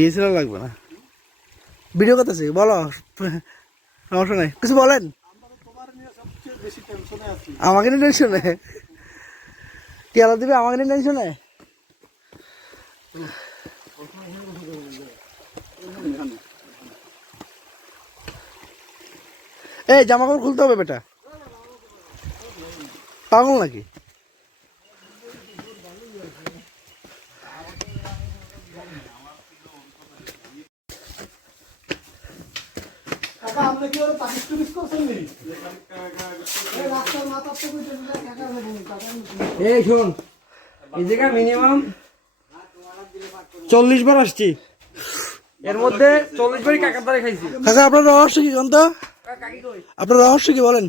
DSLR লাগবে না, video করতেছি, বলো, সমস্যা নাই, কিছু বলেন। আমাকে নিয়ে টেনশনে, টিয়ালা দিবে, আমাকে নিয়ে টেনশনে। এই জামা কাপড় খুলতে হবে বেটা, পাগল নাকি? এই শোন, এই জায়গায় মিনিমাম 40 বার আসছি, এর মধ্যে 40 বারই কাকার দ্বারা খাইছি। কাকা আপনার রহস্য কি কোন তো? আপনার রহস্য কি বলেন?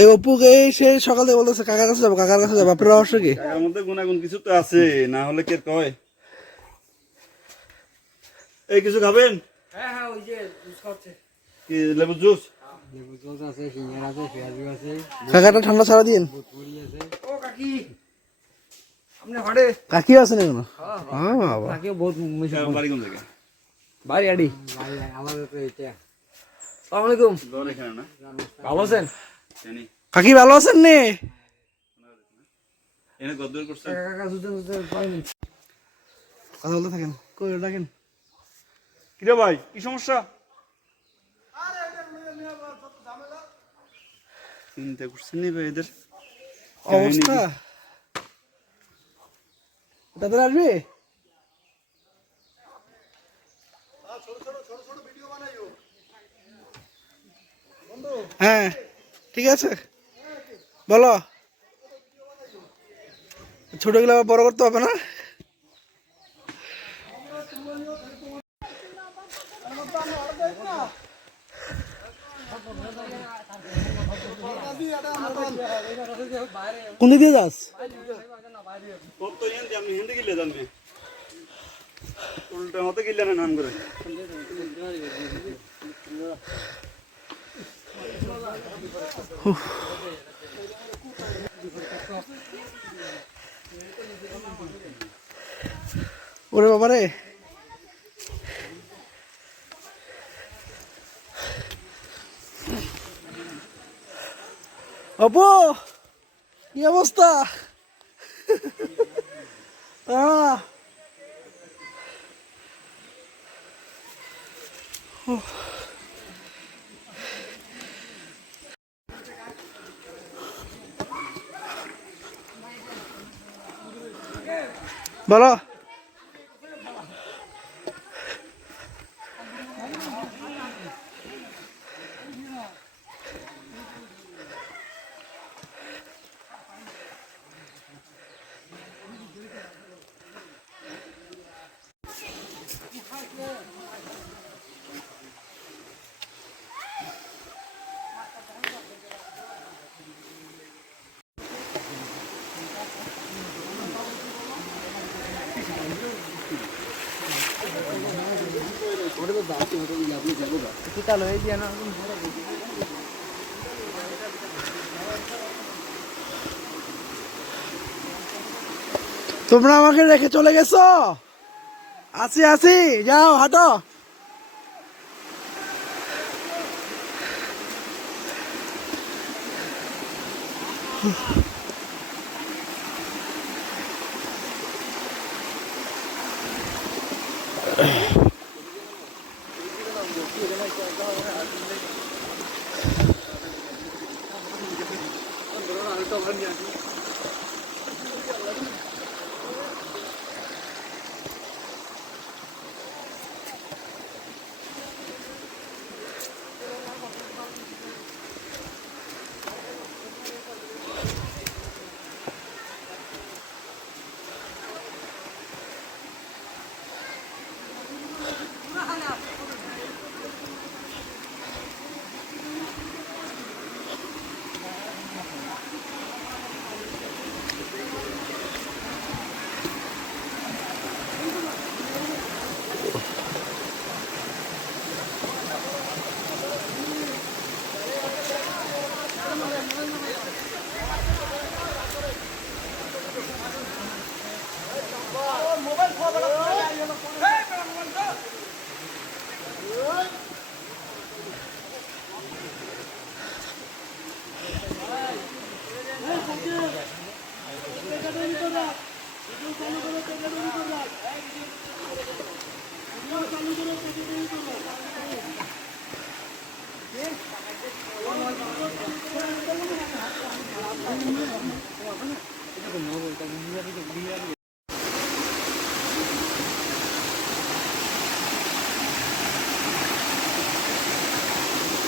এই অপুকে সে সকাল থেকে বলতেছে কাকার কাছে যাবো, কাকার কাছে যাবো, আপনার রহস্য কি? কাকার মধ্যে গুণাগুণ কিছু তো আছে, না হলে কে কয়? এই কিছু খাবেন? হ্যাঁ হ্যাঁ, ওই যে জুস খাচ্ছে। কি লেবু জুস? লেবু জুস আছে, সিঙ্গারা আছে, পেঁয়াজু আছে, কাকাটা ঠান্ডা ছাড়া দিন। পুরি আছে। ও কাকি, আপনি হাড়ে কাকি আছেন এগুলো? হ্যাঁ বাবা, কাকিও বহুত মিশে। বাড়ি কোন জায়গা? বাড়ি আড়ি আমাদের তো এটা। আসসালামু আলাইকুম। দর এখানে না? ভালো আছেন? জানি। কাকি ভালো আছেন নে? এনে গদ্দর করছেন? কাকা জুস পাইনি। কথা বলতে থাকেন, কই ডাকেন। কিরে ভাই, কি সমস্যা? চিন্তা করছেন নি ভাই এদের অবস্থা? তাদের আসবে? হ্যাঁ ঠিক আছে, বলো। ছোটগুলো আবার বড় করতে হবে না? কোন দিয়ে যাস? তো হিন্দি, আমি হিন্দি গিলে জানবে, উল্টা মতো গিলে না নাম করে। ওরে বাবারে, অপু কি অবস্থা? বলো। তোমরা আমাকে রেখে চলে গেছো? আছি আছি, যাও হাঁটো।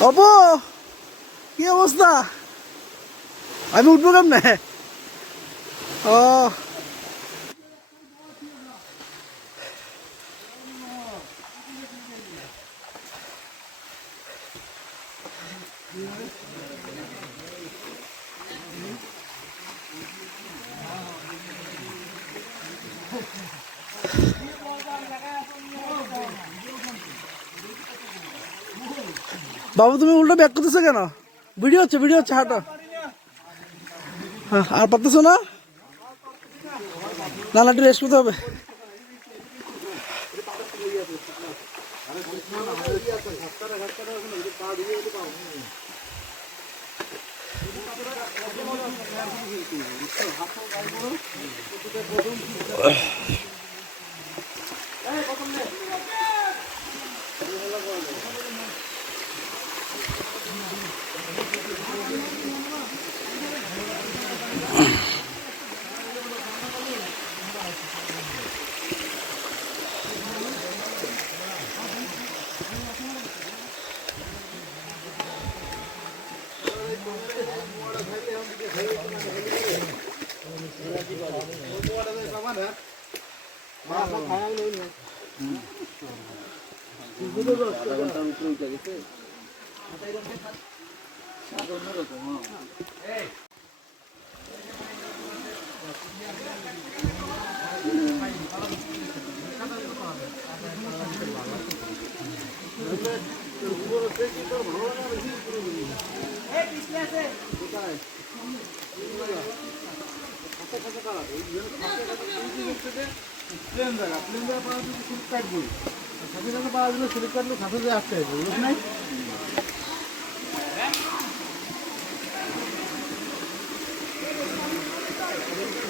অপু কি অবস্থা? আমি উঠবো কেমনে? ও বাবু তুমি উল্টো ব্যাক করতেছো কেন? ভিডিও হচ্ছে হাঁটো। হ্যাঁ, আর পারতেছো না? না না একটু রেস্ট করতে হবে।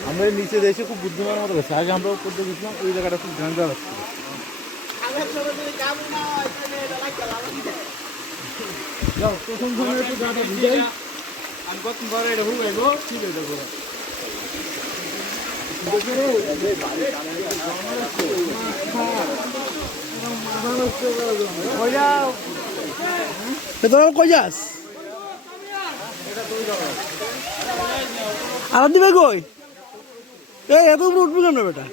আমরা নিচে দেশে খুব বুদ্ধিমান মতো গেছে। আগে আমরা উপর দিয়ে গেছিলাম, ওই জায়গাটা খুব ডেঞ্জার আসছে। যাও প্রথম সময় একটু গাটা ভিজাই। আমি কতবার এটা হুক আইবো ঠিক হয়ে যাবো। তোরা কই যাস? আর দিবে কই? এই এত উপরে উঠবি কেন বেটা?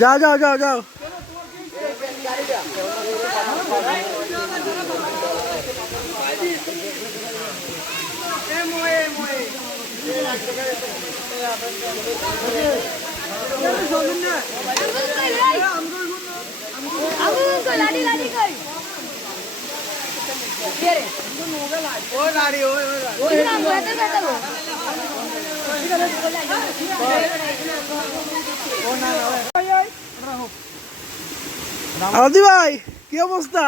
যাও যাও যাও যাও। लाडी लाडी कर ओ लाडी ओ नाम कहते कहते वो আলাদি ভাই কি অবস্থা?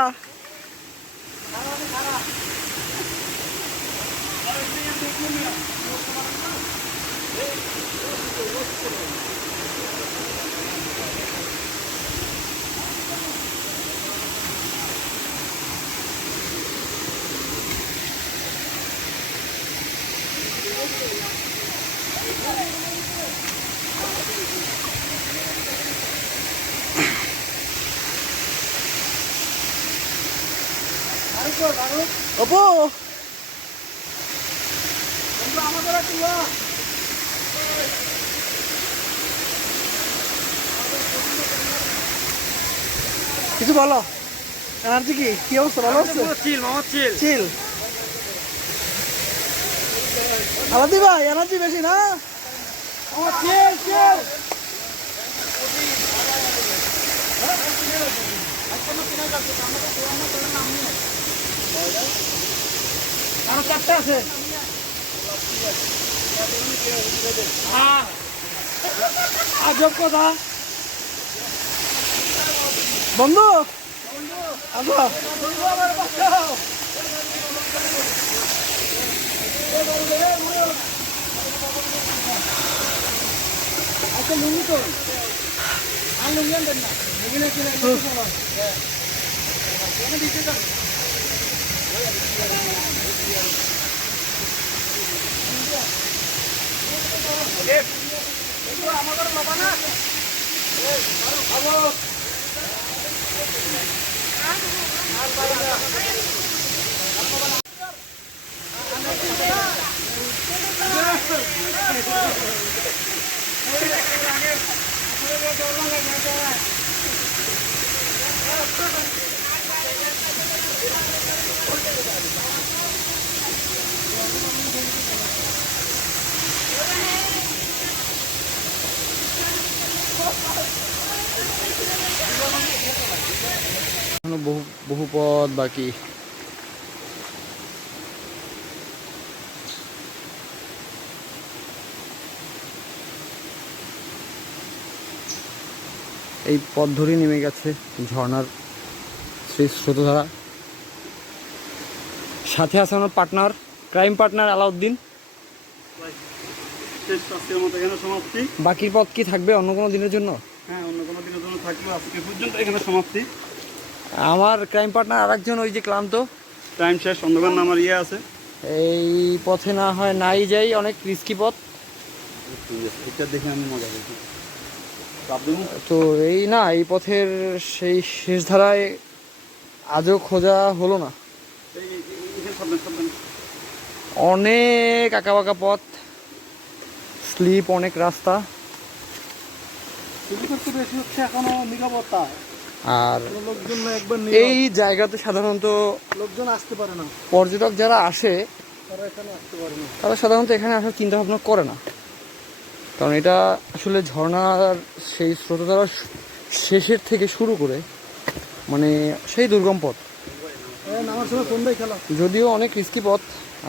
অপু কিছু বলো, এনার্জি কি অবস্থা? ভালো আছে? চিল আলাদি ভাই, এনার্জি বেশি না? আরো চারটা আছে। আজব কথা বন্ধু, আসো। আচ্ছা লুঙ্গি তো আর লুঙ্গি আনবেন না, এখানে চলে দিতে যান। আমাদের বাবা না এখনো বহু বহু পথ বাকি। এই পথ ধরেই নেমে গেছে ঝর্ণার স্রোতধারা। সাথে আছে আমার পার্টনার, ক্রাইম পার্টনার আলাউদ্দিন। আজকের মতো এখানে সমাপ্তি। বাকি পথ কি থাকবে অন্য কোনো দিনের জন্য? হ্যাঁ, অন্য কোনো দিনের জন্য থাকবে। আজকে পর্যন্ত এখানে সমাপ্তি। আমার ক্রাইম পার্টনার আরেকজন ওই যে ক্লান্ত, টাইম শেষ, অন্ধকার নামার ইয়ে আছে। এই পথে না হয় নাই যাই, অনেক রিস্কি পথ। এটা দেখে আমি মজা পেয়েছি। তো এই না, এই পথের সেই শেষ ধারায় আজও খোঁজা হলো না। অনেক আঁকাবাঁকা পথ, স্লিপ, অনেক রাস্তা, বেশি হচ্ছে এখনো নিরাপত্তা। আর লোকজন একবার এই জায়গাতে সাধারণত লোকজন আসতে পারে না। পর্যটক যারা আসে তারা এখানে আসতে পারে না। তারা সাধারণত এখানে আসার চিন্তা ভাবনা করে না, কারণ এটা আসলে ঝর্ণার সেই স্রোতধারা শেষের থেকে শুরু করে মানে সেই দুর্গম পথ। নামার সময় সন্ধ্যায় খেলা। যদিও অনেক রিস্কি পথ,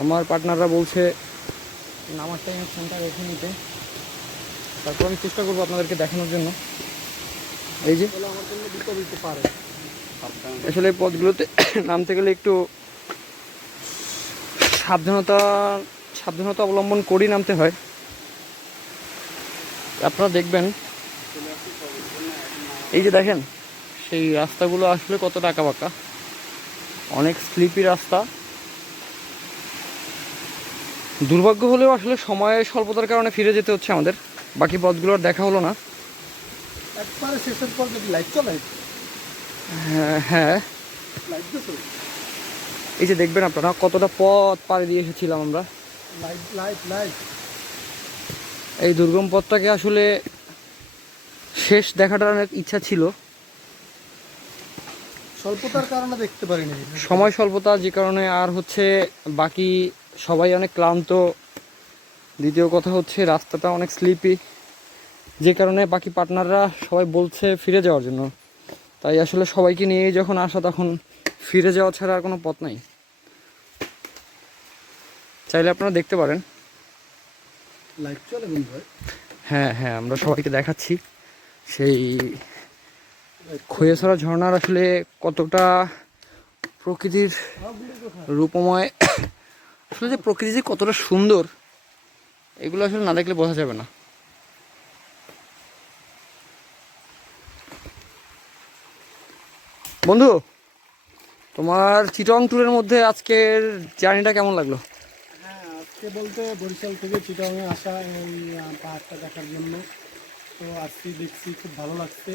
আমার পার্টনাররা বলছে নামার টাইমে ফোনটা রেখে নিতে। তারপর আমি চেষ্টা করবো আপনাদেরকে দেখানোর জন্য। এই যে আমার জন্য বিপদ দিতে পারে। আসলে এই পথগুলোতে নামতে গেলে একটু সাবধানতা অবলম্বন করেই নামতে হয়। আপনারা দেখবেন এই যে দেখেন সেই রাস্তাগুলো আসলে কতটা আঁকাবাঁকা, অনেক স্লিপি রাস্তা। দুর্ভাগ্য হলেও আসলে সময়ের স্বল্পতার কারণে ফিরে যেতে হচ্ছে আমাদের। বাকি পথগুলো আর দেখা হলো না। একবারে শেষের পর যদি লাইট চলে। হ্যাঁ, লাইট তো এই যে দেখবেন আপনারা কতটা পথ পাড়ি দিয়ে এসেছিলাম আমরা। Light light light. এই দুর্গম পথটাকে আসলে শেষ দেখাটার অনেক ইচ্ছা ছিল, স্বল্পতার কারণে দেখতে পারিনি। সময় স্বল্পতা যে কারণে, আর হচ্ছে বাকি সবাই অনেক ক্লান্ত। দ্বিতীয় কথা হচ্ছে রাস্তাটা অনেক স্লিপি, যে কারণে বাকি পার্টনাররা সবাই বলছে ফিরে যাওয়ার জন্য। তাই আসলে সবাইকে নিয়ে যখন আসা, তখন ফিরে যাওয়া ছাড়া আর কোনো পথ নাই। চাইলে আপনারা দেখতে পারেন। লাইট চলে বন্ধু ভাই। হ্যাঁ হ্যাঁ, আমরা সবাইকে দেখাচ্ছি সেই খৈয়াছড়া ঝর্ণার আসলে কতটা প্রকৃতির রূপময়, আসলে যে প্রকৃতি যে কতটা সুন্দর, এগুলো আসলে না দেখলে বোঝা যাবে না। বন্ধু, তোমার চিটং ট্যুরের মধ্যে আজকের জার্নিটা কেমন লাগলো? হ্যাঁ, আজকে বলতে বরিশাল থেকে চিটাগাংয়ে আসা এই পাহাড়টা দেখার জন্য তো আসছি, দেখছি, খুব ভালো লাগছে।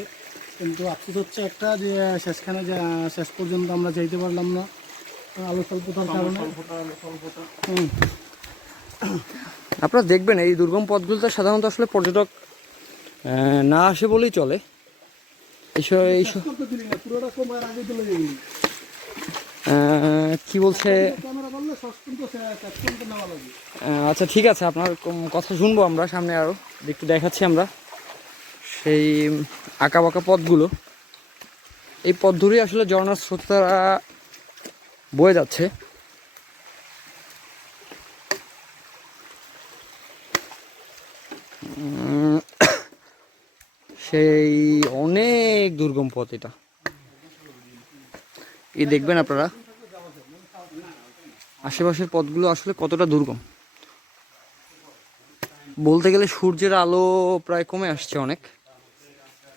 কিন্তু আফসোস হচ্ছে একটা, যে শেষখানে যে শেষ পর্যন্ত আমরা যাইতে পারলাম না আলো স্বল্পতার কারণে। আপনারা দেখবেন এই দুর্গম পথগুলোতে সাধারণত আসলে পর্যটক না আসে বলেই চলে। কি বলছে? আচ্ছা ঠিক আছে, আপনার কথা শুনবো আমরা সামনে, আরও একটু দেখাচ্ছি আমরা সেই আঁকাবাঁকা পথগুলো। এই পথ ধরেই আসলে ঝর্ণার স্রোতধারা বয়ে যাচ্ছে। সেই অনেক দুর্গম পথ এটা। এই দেখবেন আপনারা আশেপাশের পথগুলো আসলে কতটা দুর্গম। বলতে গেলে সূর্যের আলো প্রায় কমে আসছে অনেক,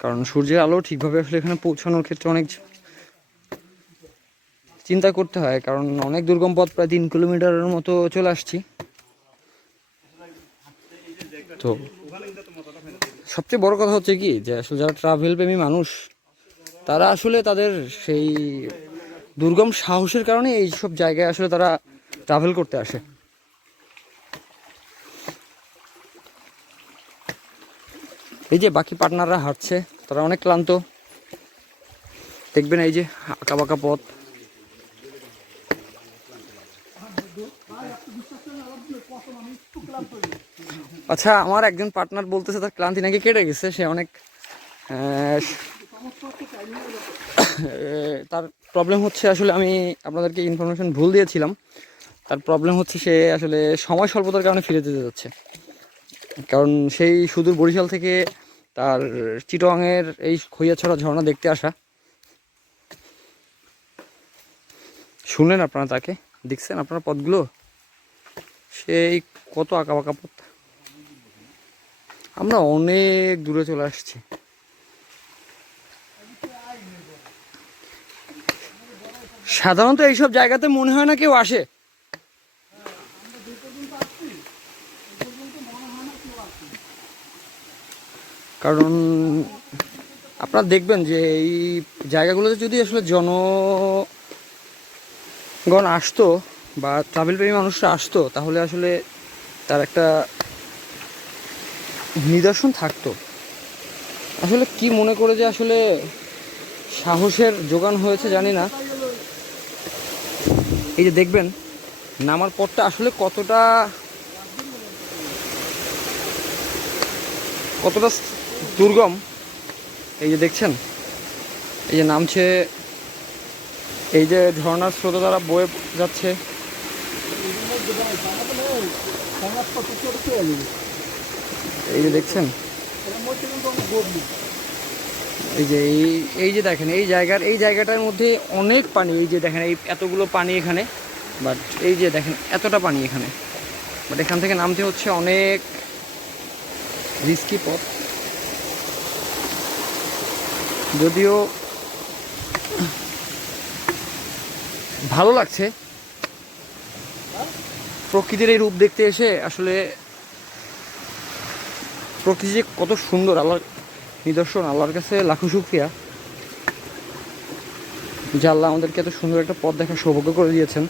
কারণ সূর্যের আলো ঠিকভাবে আসলে এখানে পৌঁছানোর ক্ষেত্রে অনেক চিন্তা করতে হয়, কারণ অনেক দুর্গম পথ, প্রায় 3 কিলোমিটারের মতো চলে আসছি। তো সবচেয়ে বড় কথা হচ্ছে কি যে আসলে যারা ট্রাভেল প্রেমী মানুষ তারা আসলে তাদের সেই দুর্গম সাহসের কারণে এইসব জায়গায় আসলে তারা ট্রাভেল করতে আসে। এই যে বাকি পার্টনাররা হাঁটছে, তারা অনেক ক্লান্ত, দেখবেন এই যে আঁকা বাঁকা পথ। আচ্ছা, আমার একজন পার্টনার বলতেছে তার ক্লান্তি নাকি কেটে গেছে, সে অনেক তার প্রবলেম হচ্ছে, আসলে আমি আপনাদেরকে ইনফরমেশন ভুল দিয়েছিলাম, তার প্রবলেম হচ্ছে সে আসলে সময় স্বল্পতার কারণে ফিরে যেতে যাচ্ছে, কারণ সেই সুদূর বরিশাল থেকে তার চিটংয়ের এই খইয়াছড়া ঝর্ণা দেখতে আসা। শুনলেন আপনারা, তাকে দেখছেন আপনারা পথগুলো, সেই কত আঁকা বাঁকা পথ। আমরা অনেক দূরে চলে আসছি। সাধারণত এইসব জায়গাতে মনে হয় না কেউ আসে। কারণ আপনারা দেখবেন যে এই জায়গাগুলোতে যদি আসলে জনগণ আসতো বা ট্রাভেল প্রেমী মানুষরা আসতো, তাহলে আসলে তার একটা নিদর্শন থাকতো। আসলে কি মনে করে যে আসলে সাহসের যোগান হয়েছে জানি না। এই যে দেখবেন নামার পথটা আসলে কতটা দুর্গম। এই যে দেখছেন, এই যে নামছে, এই যে ঝর্ণার স্রোত দ্বারা বয়ে যাচ্ছে। এই যে দেখছেন, এই যে দেখেন এই জায়গাটার মধ্যে অনেক পানি। এই যে দেখেন এই এতগুলো পানি এখানে, বাট এই যে দেখেন এতটা পানি এখানে, বাট এখান থেকে নামতে হচ্ছে অনেক রিস্কি পথ। যদিও ভালো লাগছে প্রকৃতির এই রূপ দেখতে এসে, আসলে প্রকৃতি যে কত সুন্দর, আল্লাহর নিদর্শন। আল্লাহর কাছে লাখো শুকরিয়া যে আল্লাহ আমাদেরকে এত সুন্দর একটা পথ দেখার সৌভাগ্য করে দিয়েছেন,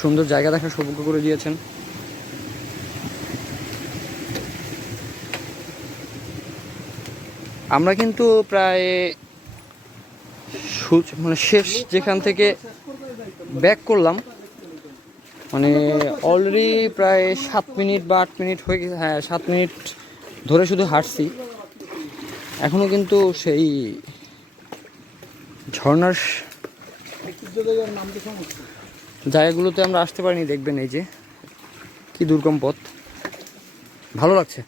সুন্দর জায়গা দেখার সৌভাগ্য করে দিয়েছেন। আমরা কিন্তু প্রায় মানে শেষ যেখান থেকে ব্যাক করলাম, মানে অলরেডি প্রায় 7 মিনিট বা 8 মিনিট হয়ে গেছে। হ্যাঁ, 7 মিনিট ধরে শুধু হাঁটছি, এখনও কিন্তু সেই ঝর্ণার জায়গাগুলোতে আমরা আসতে পারিনি। দেখবেন এই যে কি দুর্গম পথ, ভালো লাগছে।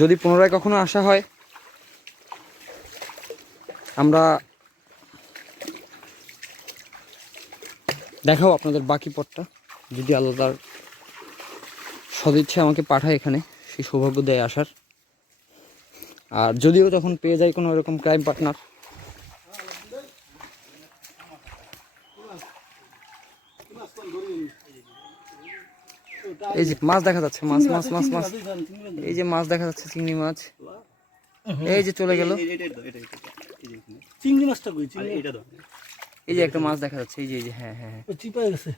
যদি পুনরায় কখনো আসা হয়, আমরা দেখাও আপনাদের বাকি পথটা, যদি আল্লাহ তার সদিচ্ছা আমাকে পাঠায় এখানে, সেই সৌভাগ্য দেয় আসার। আর যদিও যখন পেয়ে যাই কোনো এরকম ক্রাইম পার্টনার, এই যে মাছ দেখা যাচ্ছে, মাছ মাছ মাছ মাছ, এই যে মাছ দেখা যাচ্ছে, চিংড়ি মাছ, এই যে চলে গেল। চিংড়ি মাছটা কই? এই যে একটা মাছ দেখা যাচ্ছে, এই যে হ্যাঁ হ্যাঁ, চিপায় গেছে,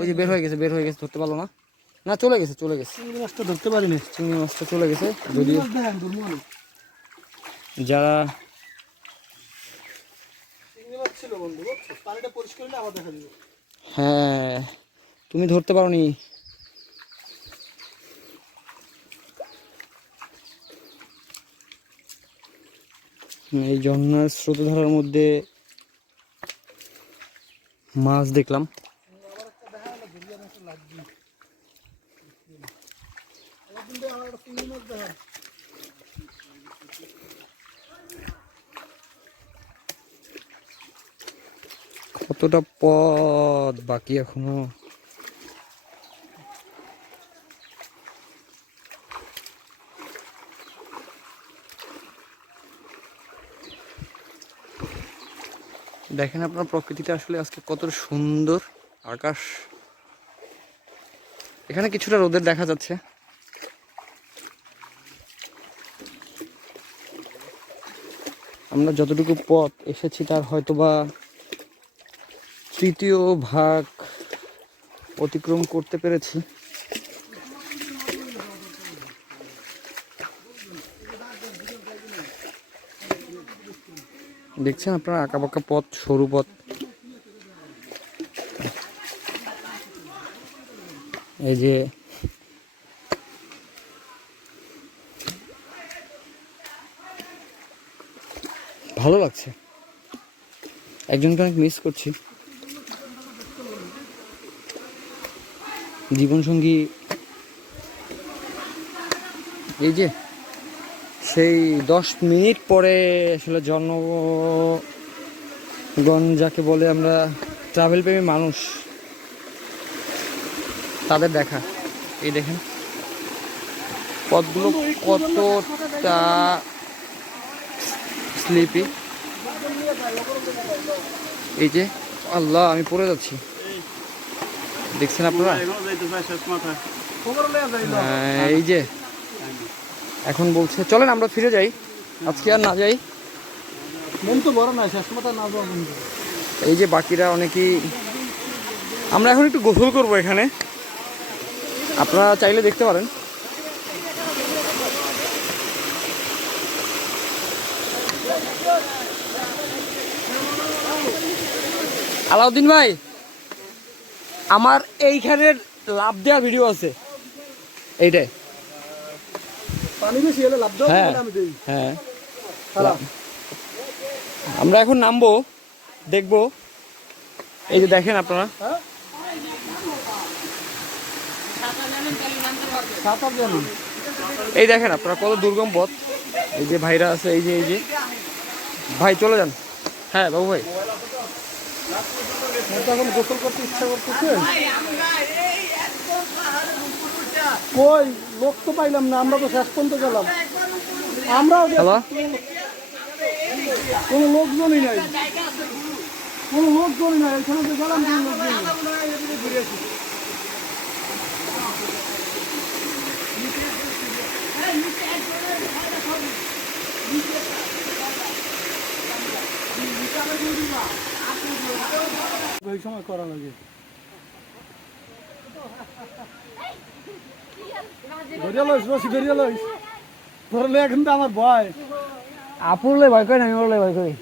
ওই যে বের হয়ে গেছে, ধরতে পারলো না, না চলে গেছে। চিংড়ি মাছটা ধরতে পারিনি, চিংড়ি মাছটা চলে গেছে। যদিও যারা চিংড়ি মাছ ছিল বন্ধু, বুঝছো, পানিটা পরিষ্কার হলে আবার দেখা দিবে। হ্যাঁ, তুমি ধরতে পারোনি। এই ঝর্ণার স্রোতধারার মধ্যে মাছ দেখলাম। কতটা পথ বাকি এখনো। দেখেন আপনার প্রকৃতিটা আসলে আজকে কত সুন্দর। আকাশ এখানে কিছুটা রোদের দেখা যাচ্ছে। আমরা যতটুকু পথ এসেছি তার হয়তোবা তৃতীয় ভাগ অতিক্রম করতে পেরেছি। দেখছেন আপনারা আঁকাবাঁকা পথ, সরু পথ। এই যে ভালো লাগছে, একজনকে অনেক মিস করছি। জীবনসঙ্গী এই যে সেই 10 মিনিট পরে আসলে জনগণ যাকে বলে আমরা ট্রাভেল প্রেমী মানুষ তাদের দেখা। এই দেখেন পথগুলো কতটা স্লিপি। এই যে আল্লাহ আমি পড়ে যাচ্ছি, দেখছেন আপনারা। এই যে এখন বলছে চলেন আমরা ফিরে যাই, আজকে আর না যাই। মন তো বড় না, শেষ মাথা না যাওয়া বন্ধু। এই যে বাকিরা অনেকেই, আমরা এখন একটু গোসল করব এখানে, আপনারা চাইলে দেখতে পারেন। আলাউদ্দিন ভাই, আমার এইখানের লাভ দেওয়া ভিডিও আছে এইটাই। পানি বেশি হলে লাভ দাও, হ্যাঁ আমি দেই। হ্যাঁ, আমরা এখন নামবো, দেখবো। এই যে দেখেন আপনারা, এই দেখেন আপনারা কত দুর্গম পথ। এই যে ভাইরা আছে, এই যে ভাই চলে যান। হ্যাঁ বাবু ভাই, এখন গোসল করতে ইচ্ছা করতেছে। কই লোক তো পাইলাম না, আমরা তো শেষ পর্যন্ত গেলাম। আমরাও হ্যালো, কোনো লোকজনই নাই, কোনো লোকজনই নাই। এখানে তো গেলাম, কোনো লোকজন ওই সময় করা লাগে। ধরিয়া লইস, রশি ধরিয়া লইস, ধরলে এখন তো আমার ভয়। আপুরলে ভয় করি না, আমি ওরলে ভয় করি।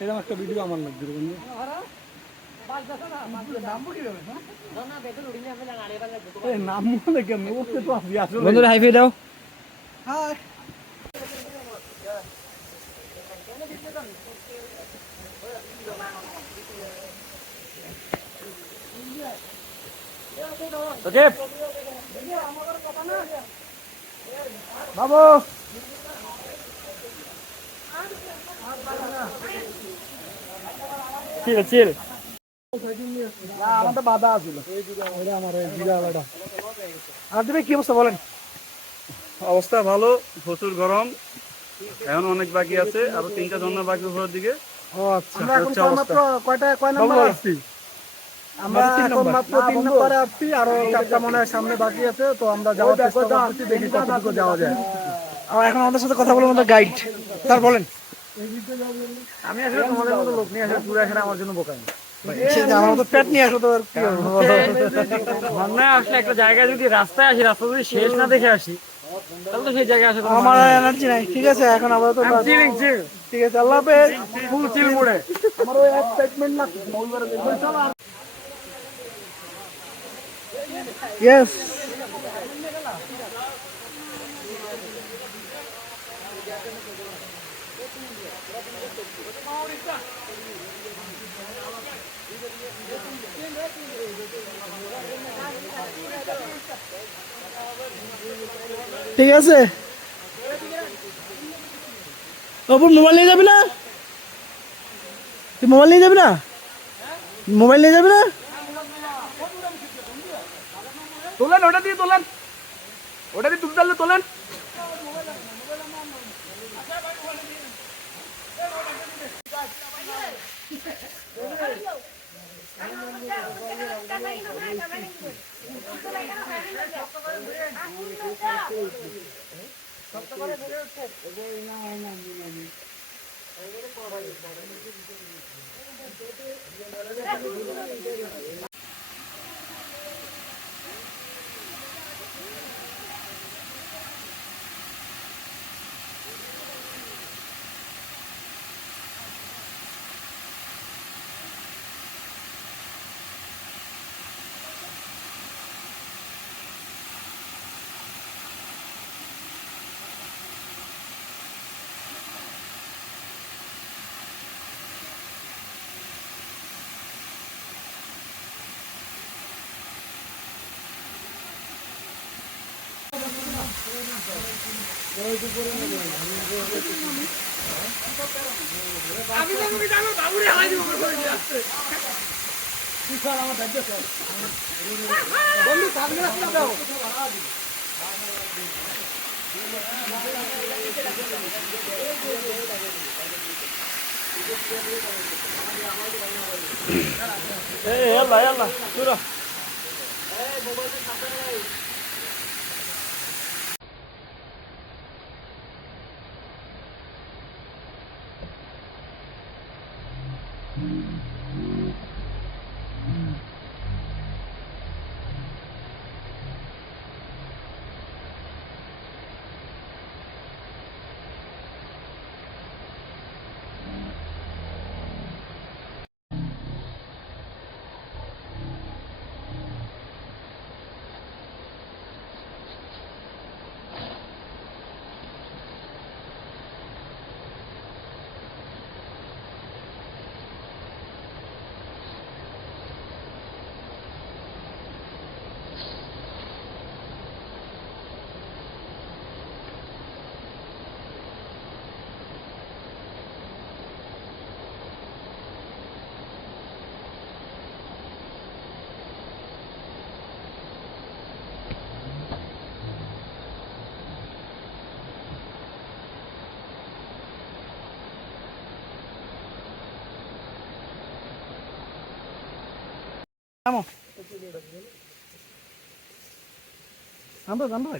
এরকম একটা ভিডিও আমার লাগবে বন্ধু। বন্ধুরা হাইফাই দাও। বাবু চিল চিল। আমাদের বাধা আছিল, আমার জিরা। আর দিবে কি অবস্থা বলেন? অবস্থা ভালো, প্রচুর গরম, এখন অনেক বাকি আছে, আরো 3টা ঝর্ণা বাকি উপরের দিকে। ও আচ্ছা, আমরা এখন মাত্র কয় নাম্বার আসছি? আমরা এখন মাত্র 3 নম্বরে আসছি, আরো 4টা মনে হয় সামনে বাকি আছে। তো আমরা যাওয়ার চেষ্টা করছি, দেখি কতটুকু যাওয়া যায়। আর এখন আমাদের সাথে কথা বলে আমাদের গাইড, স্যার বলেন। আমি আসলে তোমাদের মতো লোক নিয়ে আসলে ঘুরে আসলে আমার জন্য বোকাই। আমার মতো পেট নিয়ে আসো তো আর কি হবে? ঝর্ণায় আসলে একটা জায়গায় যদি রাস্তায় আসি, রাস্তা যদি শেষ না দেখে আসি, তাহলে তো সেই জায়গায় আসে আমার এনার্জি নাই। ঠিক আছে, এখন আমরা তো ঠিক আছে, আল্লাহ হাফেজ। ফুল চিল মোড়ে। আমার ওই এক্সাইটমেন্ট লাগছে। ইয়েস, ঠিক আছে। অপুর মোবাইল নিয়ে যাবি না? তুই মোবাইল নিয়ে যাবি না? মোবাইল নিয়ে যাবি না? তোলেন, ওটা দিয়ে তোলেন। ওটা দিয়ে তুলতে পারলে তোলেন। يلا يلا بسرعة. Vamos. Ando, ando.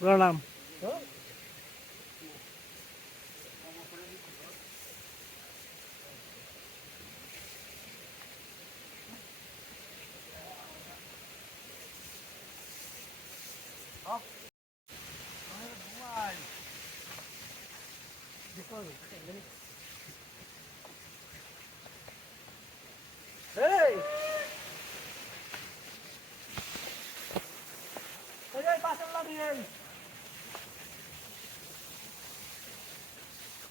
Program. Hey! Hey, pásala bien.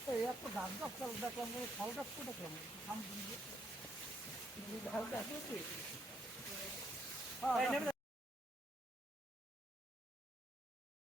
Hey, esto ধান গাছ দেখলাম, ফল গাছ তো দেখলাম। আম ধান গাছ আছে? হ্যাঁ।